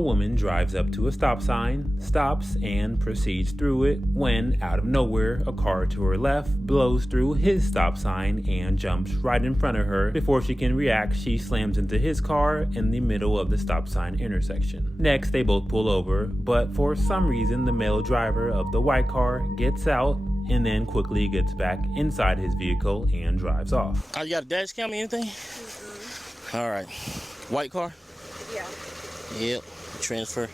woman drives up to a stop sign, stops, and proceeds through it when, out of nowhere, a car to her left blows through his stop sign and jumps right in front of her. Before she can react, she slams into his car in the middle of the stop sign intersection. Next, they both pull over, but for some reason, the male driver of the white car gets out and then quickly gets back inside his vehicle and drives off. Oh, you got a dash cam or anything? All right. White car? Yeah. Yep. Transfer.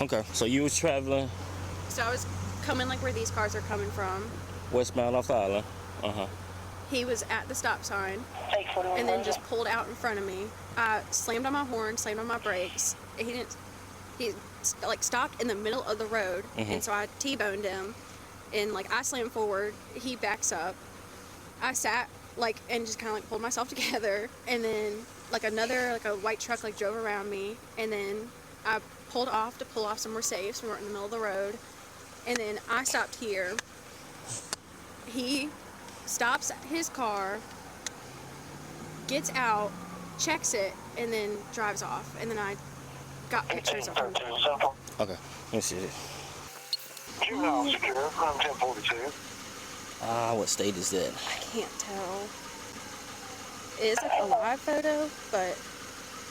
Okay. So you was traveling? So I was coming like where these cars are coming from. Westbound off the island. He was at the stop sign and then just pulled out in front of me. I slammed on my horn, slammed on my brakes. He like stopped in the middle of the road, and so I T-boned him. And like I slammed forward, he backs up. I sat like and just kind of like pulled myself together, and then like a white truck like drove around me, and then I pulled off to pull off some more safes. We weren't in the middle of the road, and then I stopped here. He stops his car, gets out, checks it, and then drives off. And then I got pictures of him. Okay, let me see it. Juvenile secure from 1042. What state is that? I can't tell. It is like a live photo, but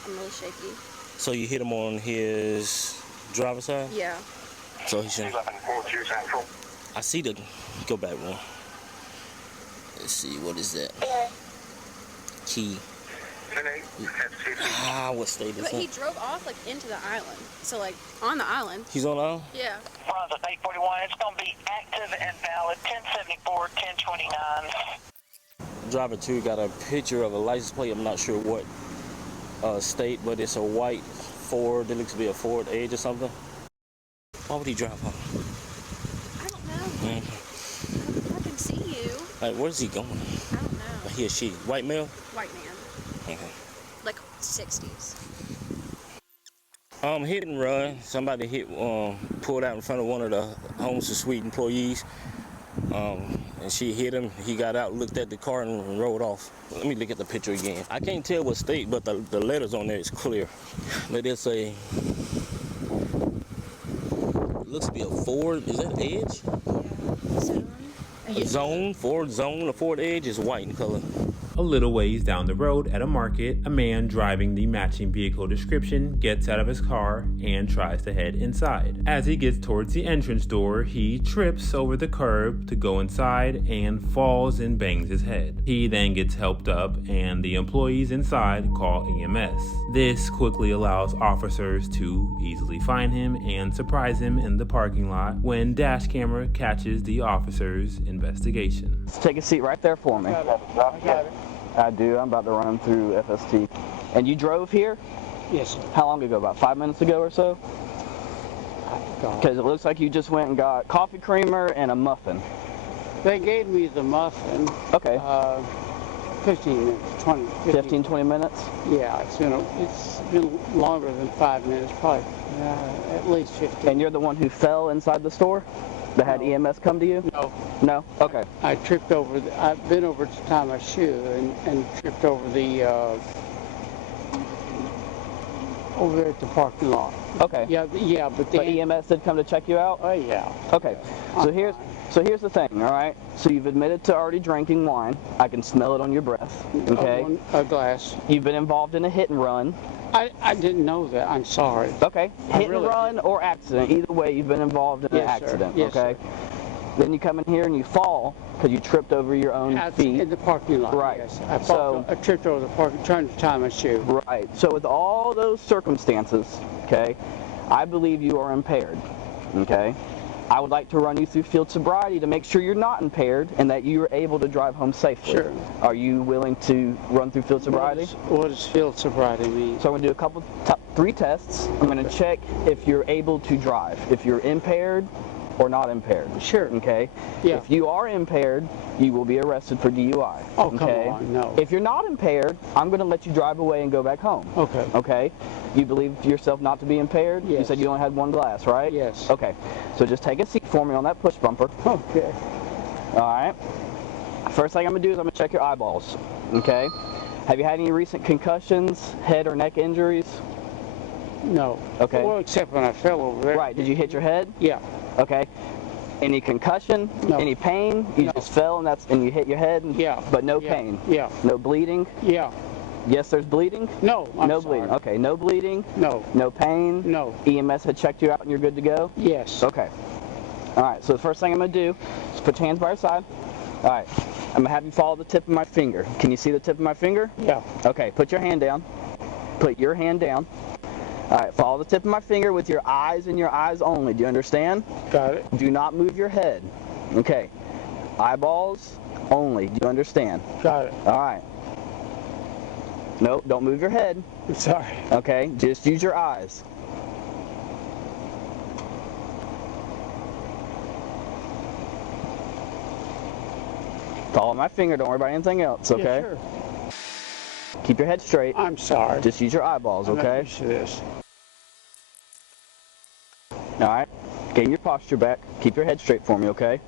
I'm really shaky. So you hit him on his driver's side? Yeah. So he should. I see the. Go back one. Let's see, what is that? Key. What state is But that? he drove off like into the island. So like on the island. He's on the island? Yeah. Runs at 841. It's going to be active and valid 1074, 1029. Driver 2 got a picture of a license plate. I'm not sure what state, but it's a white Ford. It looks to be a Ford Edge or something. Why would he drive off? I don't know. I can see you. Like, where's he going? I don't know. He or she? White male? White man. Okay. Like 60s. Hit and run. Somebody pulled out in front of one of the Homes to Suite employees. And she hit him. He got out, looked at the car, and rode off. Let me look at the picture again. I can't tell what state, but the letters on there is clear. But it's a. It looks to be a Ford. Is that Edge? Yeah. A Zone. Ford Zone. A Ford Edge is white in color. A little ways down the road at a market, a man driving the matching vehicle description gets out of his car and tries to head inside. As he gets towards the entrance door, he trips over the curb to go inside and falls and bangs his head. He then gets helped up and the employees inside call EMS. This quickly allows officers to easily find him and surprise him in the parking lot when dash camera catches the officer's investigation. Take a seat right there for me. I do. I'm about to run through FST. And you drove here? Yes. How long ago? About 5 minutes ago or so? Because it looks like you just went and got coffee creamer and a muffin. They gave me the muffin. Okay. 15 minutes, 15, 20 minutes? Yeah, it's been longer than 5 minutes, probably at least 15. And you're the one who fell inside the store? That had EMS come to you? No. No? Okay. I tripped over, I've been over to tie my shoe and tripped over over there at the parking lot. Okay. Yeah, but EMS did come to check you out? Oh, yeah. Okay. So here's the thing, all right? So you've admitted to already drinking wine. I can smell it on your breath, okay? A glass. You've been involved in a hit and run. I didn't know that. I'm sorry. Okay. Hit and run or accident. Either way, you've been involved in an accident, Yes, okay? Sir. Then you come in here and you fall because you tripped over your own feet. In the parking lot, right. Yes. I tripped over the parking, trying to tie my shoe. Right. So with all those circumstances, okay, I believe you are impaired, okay? I would like to run you through field sobriety to make sure you're not impaired and that you are able to drive home safely. Sure. Are you willing to run through field sobriety? What does field sobriety mean? So I'm going to do three tests. I'm going to check if you're able to drive, if you're impaired or not impaired. Sure. Okay? Yeah. If you are impaired, you will be arrested for DUI. Oh, okay? come on, no. If you're not impaired, I'm going to let you drive away and go back home. Okay. Okay? You believe yourself not to be impaired? Yes. You said you only had one glass, right? Yes. Okay. So just take a seat for me on that push bumper. Okay. All right. First thing I'm going to do is I'm going to check your eyeballs. Okay? Have you had any recent concussions, head or neck injuries? No. Okay. Well, except when I fell over there. Right. Did you hit your head? Yeah. Okay. Any concussion? No. Any pain? You No. just fell and you hit your head? Yeah. But no Yeah. pain? Yeah. No bleeding? Yeah. Yes, there's bleeding? No, I'm no sorry. bleeding. Okay, no bleeding? No. No pain? No. EMS had checked you out and you're good to go? Yes. Okay. All right, so the first thing I'm going to do is put your hands by your side. All right, I'm going to have you follow the tip of my finger. Can you see the tip of my finger? Yeah. Okay, put your hand down. Put your hand down. All right, follow the tip of my finger with your eyes and your eyes only. Do you understand? Got it. Do not move your head. Okay. Eyeballs only. Do you understand? Got it. All right. Nope, don't move your head. I'm sorry. Okay, just use your eyes. Follow my finger, don't worry about anything else, okay? Yeah, sure. Keep your head straight. I'm sorry. Just use your eyeballs, I'm not okay? used to this. All right, gain your posture back. Keep your head straight for me, okay?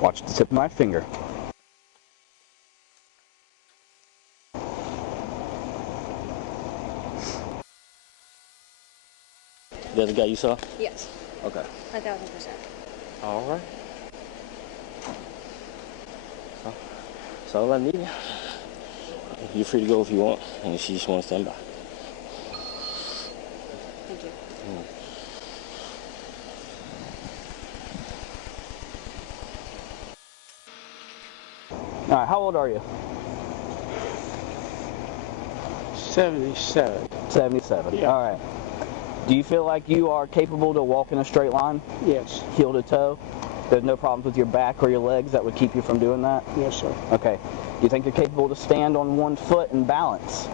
Watch the tip of my finger. The other guy you saw? Yes, Okay. 1,000%. All right. That's all I need. You're free to go if you want, and she just wants to stand by. Thank you. All right, how old are you? 77. 77. Yeah. All right. Do you feel like you are capable to walk in a straight line, Yes. heel to toe? There's no problems with your back or your legs that would keep you from doing that? Yes, sir. Okay. Do you think you're capable to stand on one foot and balance?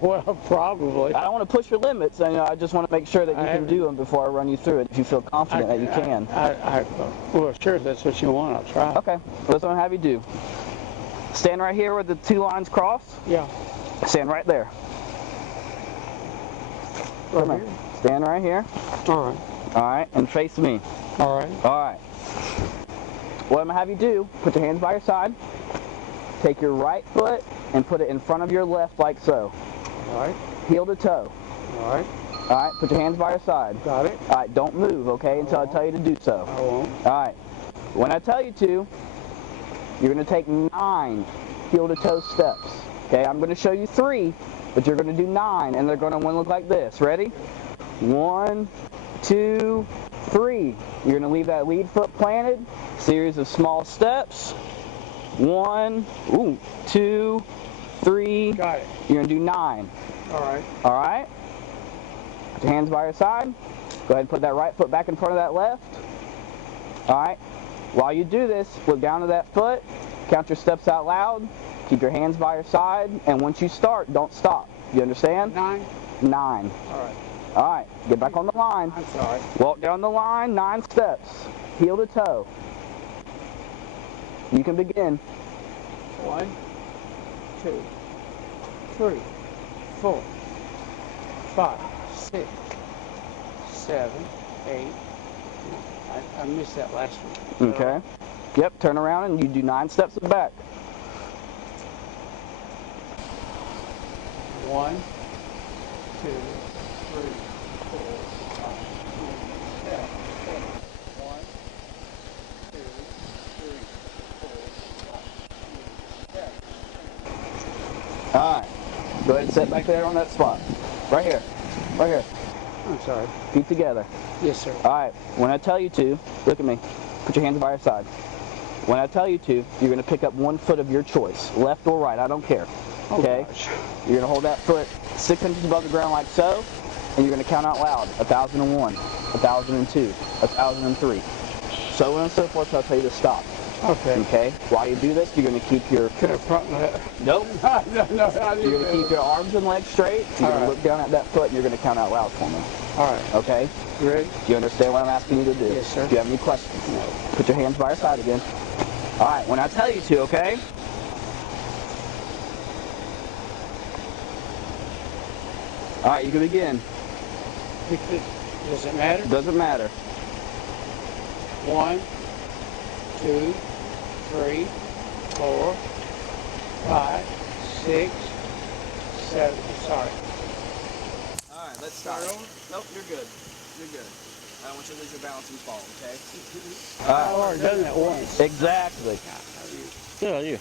Well, probably. I don't want to push your limits. I just want to make sure that you can do them before I run you through it. If you feel confident that you can. Well, sure, if that's what you want, I'll try. Okay. That's what I'm going to have you do. Stand right here where the two lines cross. Yeah. Stand right there. Come Right here. here? Stand right here. All right. All right. And face me. All right. All right. What I'm going to have you do, put your hands by your side. Take your right foot and put it in front of your left like so. All right. Heel to toe. All right. All right. Put your hands by your side. Got it. All right. Don't move, okay, until I tell you to do so. I won't. All right. When I tell you to, you're going to take 9 heel to toe steps. Okay. I'm going to show you 3, but you're going to do 9, and they're going to look like this. Ready? 1, 2, 3. You're going to leave that lead foot planted. Series of small steps. 1, 2, 3. Got it. You're going to do 9. All right. All right? Put your hands by your side. Go ahead and put that right foot back in front of that left. All right? While you do this, look down to that foot. Count your steps out loud. Keep your hands by your side. And once you start, don't stop. You understand? 9. 9. All right. All right. Get back on the line. I'm sorry. Walk down the line, 9 steps. Heel to toe. You can begin. 1, 2, 3, 4, 5, 6, 7, 8. I missed that last one. Okay. Yep, turn around and you do 9 steps back. 1, 2, 3, 4, 5, 6, 7, 8. 1, 2, 3, 4, 5, 6, 7. All right. Go ahead and sit back there on that spot. Right here. Right here. I'm sorry. Feet together. Yes, sir. All right. When I tell you to, look at me. Put your hands by your side. When I tell you to, you're going to pick up one foot of your choice, left or right. I don't care. Okay? Oh, gosh. You're going to hold that foot 6 inches above the ground like so, and you're going to count out loud. 1,001, 1,002, 1,003. So on and so forth till I tell you to stop. Okay. Okay? While you do this, you're going to keep your... Could have front that. Nope. No, I You're going to keep your arms and legs straight. You're going to look down at that foot, and you're going to count out loud for me. All right. Okay? You ready? Do you understand what I'm asking you to do? Yes, sir. Do you have any questions? No. Put your hands by your side again. All right, when I tell you to, okay? All right, you can begin. Does it matter? Doesn't matter. 1, 2, 3, 4, 5, 6, set. Sorry. All right, let's start over. Nope, you're good. You're good. I don't want you to lose your balance and fall, okay? I've already done that once. Exactly. Yeah, you.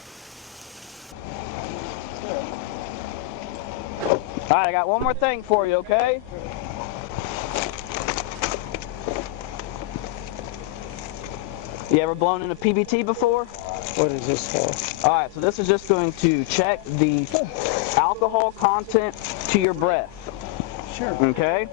All right, I got one more thing for you, okay? You ever blown in a PBT before? What is this for? All right, so this is just going to check the alcohol content to your breath. Sure. Okay?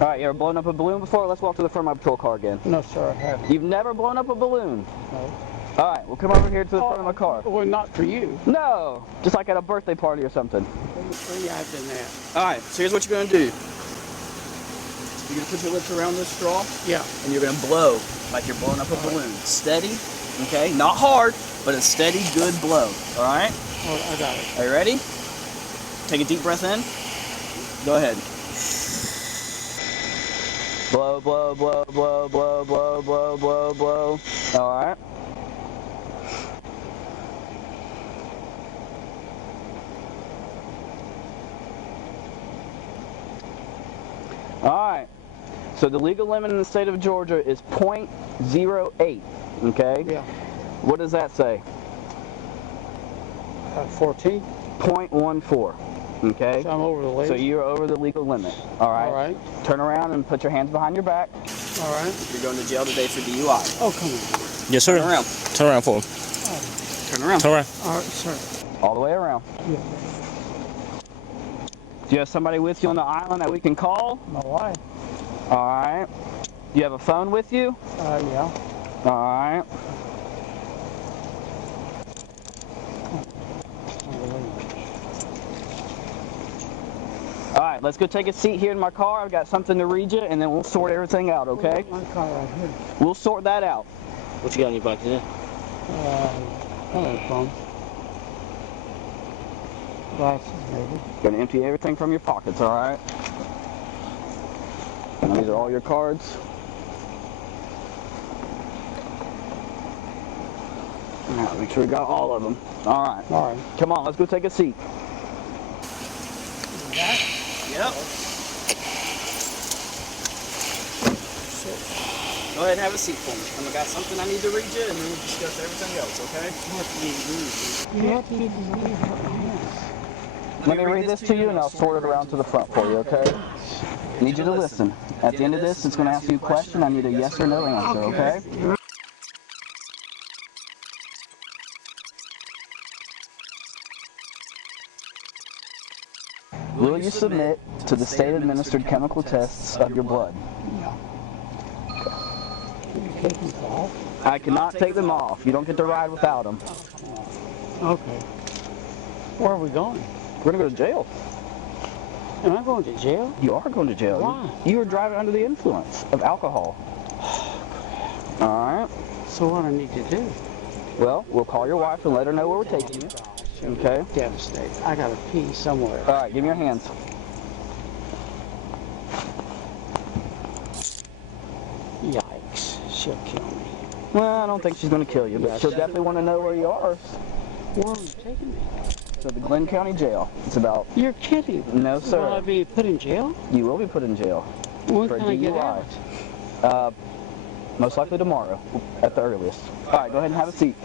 All right, you ever blown up a balloon before? Let's walk to the front of my patrol car again. No, sir, I haven't. You've never blown up a balloon? No. All right, we'll come over here to the front of my car. Well, not for you. No, just like at a birthday party or something. Yeah, I've done that. All right, so here's what you're going to do. You're going to put your lips around this straw. Yeah. And you're going to blow like you're blowing up a balloon. Steady, okay? Not hard, but a steady, good blow. All right? Oh, I got it. Are you ready? Take a deep breath in. Go ahead. Blow, blow, blow, blow, blow, blow, blow, blow, blow. All right. All right. So the legal limit in the state of Georgia is .08. Okay. Yeah. What does that say? 14. .14. Okay. So I'm over the limit. So you're over the legal limit. All right. All right. Turn around and put your hands behind your back. All right. You're going to jail today for DUI. Oh, come on. Yes, sir. Turn around. Turn around for him. Turn around. Turn around. All right, sir. All the way around. Yeah. Do you have somebody with you on the island that we can call? My wife. All right. Do you have a phone with you? Yeah. All right. All right, let's go take a seat here in my car. I've got something to read you, and then we'll sort everything out, okay? My car right here. We'll sort that out. What you got in your pocket there? Phone. Glasses, maybe. Gonna empty everything from your pockets, all right? And these are all your cards. All right, make sure we got all of them. All right. All right. Come on, let's go take a seat. Yep. Go ahead and have a seat for me. I've got something I need to read you, and then we'll discuss everything else, okay? Let me read this to you, and I'll sort it around to the front for you, okay? I need you to listen. At the end of this, it's going to ask you a question. I need a yes or no answer, okay? Will you submit to the state-administered chemical tests of your blood? I cannot take them off. You don't get to ride without them. Okay. Where are we going? We're going to go to jail. Am I going to jail? You are going to jail. Why? You were driving under the influence of alcohol. All right. So what I need to do? Well, we'll call your wife and let her know where we're taking you. Okay. Devastated. I got to pee somewhere. All right, give me your hands. Yikes. She'll kill me. Well, I don't think she's going to kill you, but she'll definitely want to know where you are. Where are you taking me? So the Glenn County Jail. It's about... You're kidding. No, sir. Will I be put in jail? You will be put in jail When for can I get DUI. out? Most likely tomorrow, at the earliest. All right, go ahead and have a seat.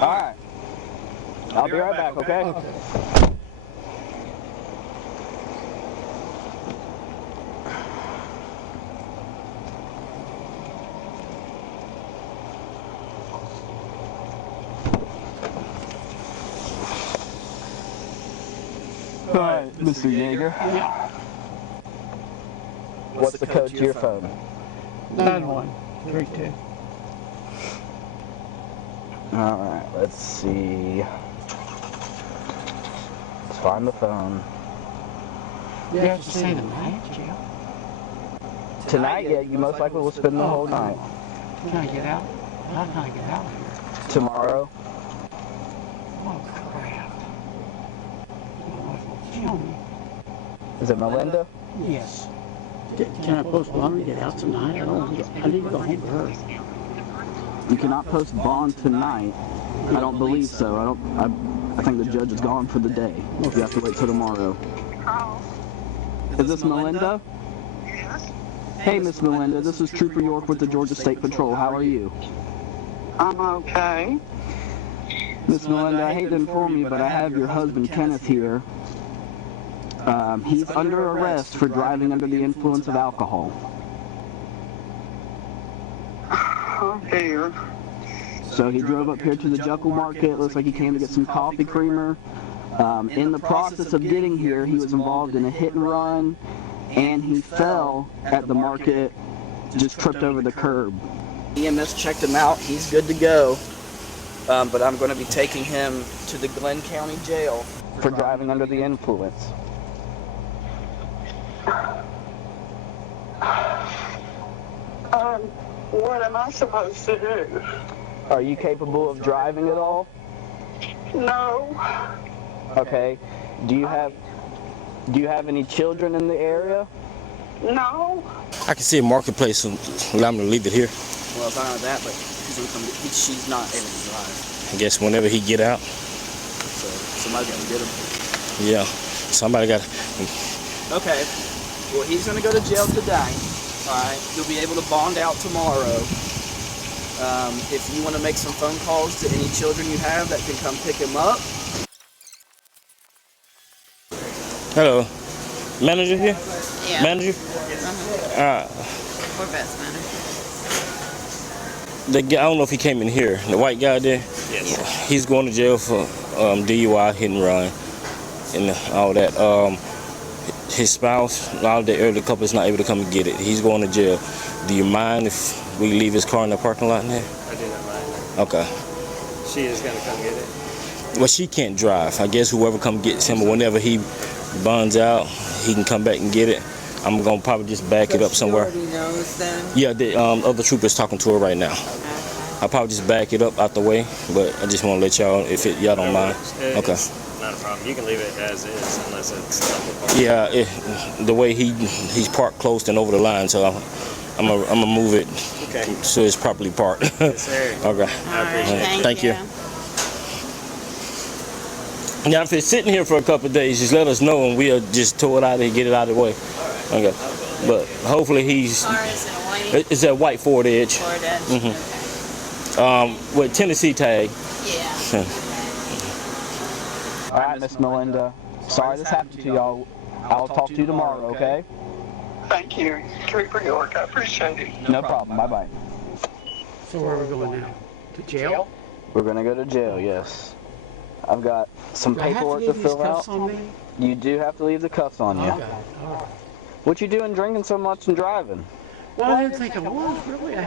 All right. I'll be right back, okay? All right, Mr. Yeager. What's the code to your phone? 9132. All right, let's see. Let's find the phone. You have to stay the night in jail? Tonight, yeah, you most likely will spend the whole night. Can I get out? How can I get out of here? Tomorrow. Oh, crap. My wife will kill me. Is it Melinda? Yes. Can I postpone to get out tonight? I need to go home to her. You cannot post bond tonight. I don't believe so. I think the judge is gone for the day. You have to wait till tomorrow. Is this Melinda? Yes. Hey, Miss Melinda, this is Trooper York with the Georgia State Patrol. How are you? I'm okay. Miss Melinda, I hate to inform you, but I have your husband Kenneth here. He's under arrest for driving under the influence of alcohol. Oh dear. So he drove up here to the Jekyll Market. Looks like he came to get some coffee creamer. In the process of getting here, he was involved in a hit and run, and he fell at the market, just tripped over the curb. EMS checked him out. He's good to go. But I'm going to be taking him to the Glenn County Jail for driving under the influence. What am I supposed to do? Are you capable of driving at all? No. Okay. Do you have any children in the area? No. I can see a marketplace, so I'm gonna leave it here. Well, it's not that, but she's not able to drive. I guess whenever he get out. So somebody's gonna get him. Yeah, somebody got. Okay. Well, he's gonna go to jail today. All right. You'll be able to bond out tomorrow. If you want to make some phone calls to any children you have that can come pick him up. Hello, manager here. Yeah. Manager. We're best managers. The guy, I don't know if he came in here. The white guy there. Yes. Yeah. He's going to jail for DUI, hit and run, and all that. His spouse, a lot of the elderly couple is not able to come and get it. He's going to jail. Do you mind if we leave his car in the parking lot in there? I do not mind. Okay. She is going to come get it. Well, she can't drive. I guess whoever come gets him, or whenever he bonds out, he can come back and get it. I'm going to probably just back it up somewhere. She already knows then? Yeah, the other trooper's talking to her right now. I'll probably just back it up out the way, but I just want to let y'all, if y'all don't mind. Okay. Not a problem. You can leave it as is unless it's not. Yeah, the way he's parked close and over the line, so I'm gonna move it so it's properly parked. Yes, sir. Okay. I appreciate it. Thank you. Now, if it's sitting here for a couple of days, just let us know and we'll just tow it out and get it out of the way. Okay. But hopefully he's. Car is in a white. It's that white Ford Edge. Ford Edge. Mm-hmm. With Tennessee tag. Yeah. All right, Miss Melinda. Sorry this happened to y'all. I'll talk to you tomorrow, okay? Thank you, Trooper York. I appreciate it. No problem. Bye-bye. So where are we going now? To jail? We're going to go to jail, yes. I've got some Do I have paperwork to to leave these fill out. cuffs on me? You do have to leave the cuffs on you. Okay. All right. What you doing drinking so much and driving? Well, I didn't think I was really. I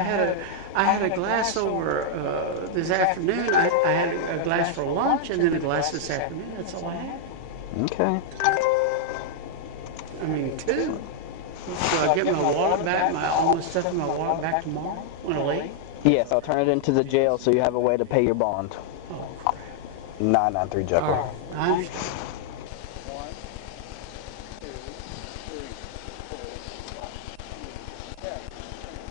had a glass over this afternoon. I had a glass for lunch and then a glass this afternoon. That's all I had. Okay. I mean, two. So I get my wallet back, all my stuff in my wallet back tomorrow when I leave. Yes, I'll turn it into the jail so you have a way to pay your bond. Oh. 993 Jekyll. All right. I understand.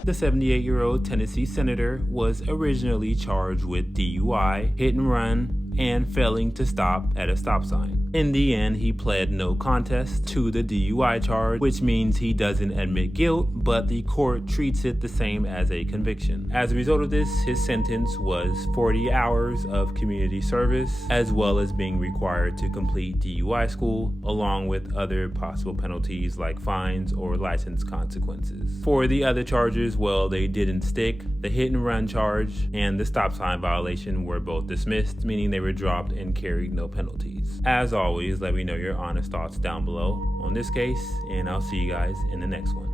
The 78-year-old Tennessee senator was originally charged with DUI, hit and run, and failing to stop at a stop sign. In the end, he pled no contest to the DUI charge, which means he doesn't admit guilt, but the court treats it the same as a conviction. As a result of this, his sentence was 40 hours of community service, as well as being required to complete DUI school, along with other possible penalties like fines or license consequences. For the other charges, well, they didn't stick. The hit and run charge and the stop sign violation were both dismissed, meaning they were dropped and carried no penalties. As always, let me know your honest thoughts down below on this case, and I'll see you guys in the next one.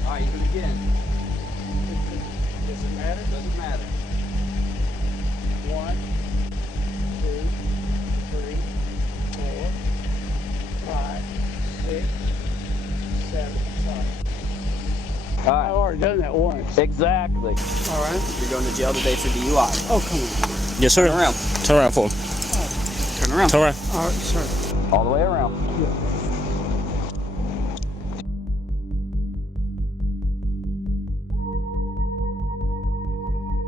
All right, do it again. Does it matter? Doesn't matter. 1, 2, 3, 4, 5, 6, 7. Sorry. All I've right. already done that once. Exactly. All right. You're going to jail today for DUI. Oh, come on. Yes, sir. Turn around. Turn around for him. Turn around. Turn around. All right, sir. All the way around. Yeah.